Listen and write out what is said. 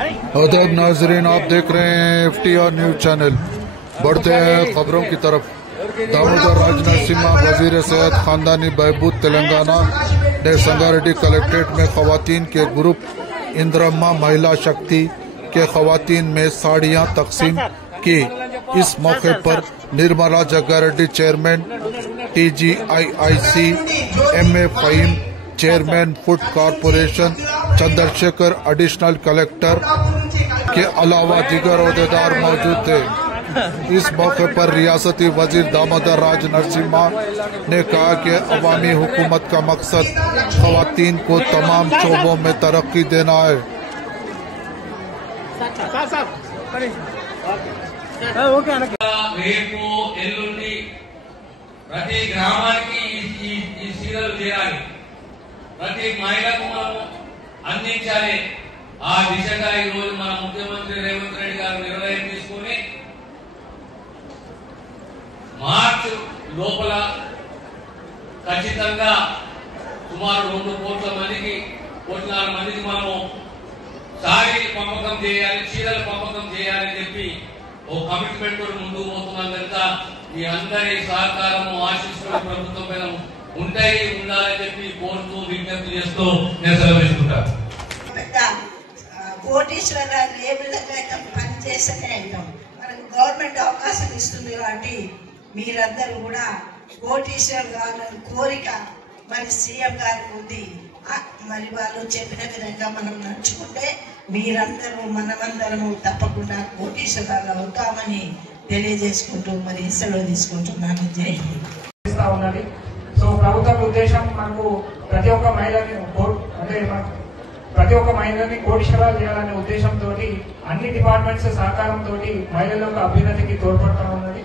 आदाब नाजरीन, आप देख रहे हैं FTR न्यूज चैनल। बढ़ते हैं खबरों की तरफ। दामोदर राज नरसिम्हा वजीर सेहत खानदानी बहबूद तेलंगाना ने संगारेड्डी कलेक्ट्रेट में खवातीन के ग्रुप इंद्रम्मा महिला शक्ति के खवातीन में साड़ियां तकसीम की। इस मौके पर Nirmala Jaggareddy chairman TGIIC, MA Fahim chairman food corporation Chandrashekhar additional collector के अलावा दीगर ओहदेदार मौजूद थे। इस मौके पर रियासती वजीर दामोदर राज नरसिम्हा ने कहा कि अवामी हुकूमत का मकसद खवातीन को तमाम शोबों में तरक्की देना है। ప్రతి గ్రామానికి ఈ సీరియల్ చేయాలి, ప్రతి మహిళకు మనం అందించాలి। ఆ దిశగా ఈ రోజు మన ముఖ్యమంత్రి రేవంత్ రెడ్డి గారు నిర్ణయం తీసుకుని మార్చి లోపల ఖచ్చితంగా సుమారు 2 కోట్ల మందికి 1.4 మందికి మనము సారీ పంపకం చేయాలి, చీరల పంపకం చేయాలని చెప్పి ఓ కమిట్మెంట్ ముందుకు పోతున్నాం కనుక మీ అందరి సహకారము ఆశీస్సులు ప్రభుత్వం పైన ఉంటాయి, ఉండాలని చెప్పి కోరుతూ విజ్ఞప్తి చేస్తూ నేను సెలవు తీసుకుంటాను। కోటీశ్వరరావు ఏ విధంగా పనిచేస్తూనే ఉంటాం, మనకు గవర్నమెంట్ అవకాశం ఇస్తుంది కాబట్టి మీరందరూ కూడా కోటీశ్వర్ కావాలని కోరిక మరి సీఎం గారికి ఉంది। మరి వాళ్ళు చెప్పిన విధంగా మనం నడుచుకుంటే మీరందరూ మనమందరము తప్పకుండా కోటీశ్వరాలు అవుతామని తెలియజేసుకుంటూ మరి సెలవు తీసుకుంటున్నాను। జై హింద్। సో ప్రభుత్వం ఉద్దేశం మనకు ప్రతి ఒక్క మహిళని కోటీశ్వరాలు చేయాలనే ఉద్దేశంతో అన్ని డిపార్ట్మెంట్స్ సహకారంతో మహిళల యొక్క అభ్యున్నతికి తోడ్పడతా ఉన్నది।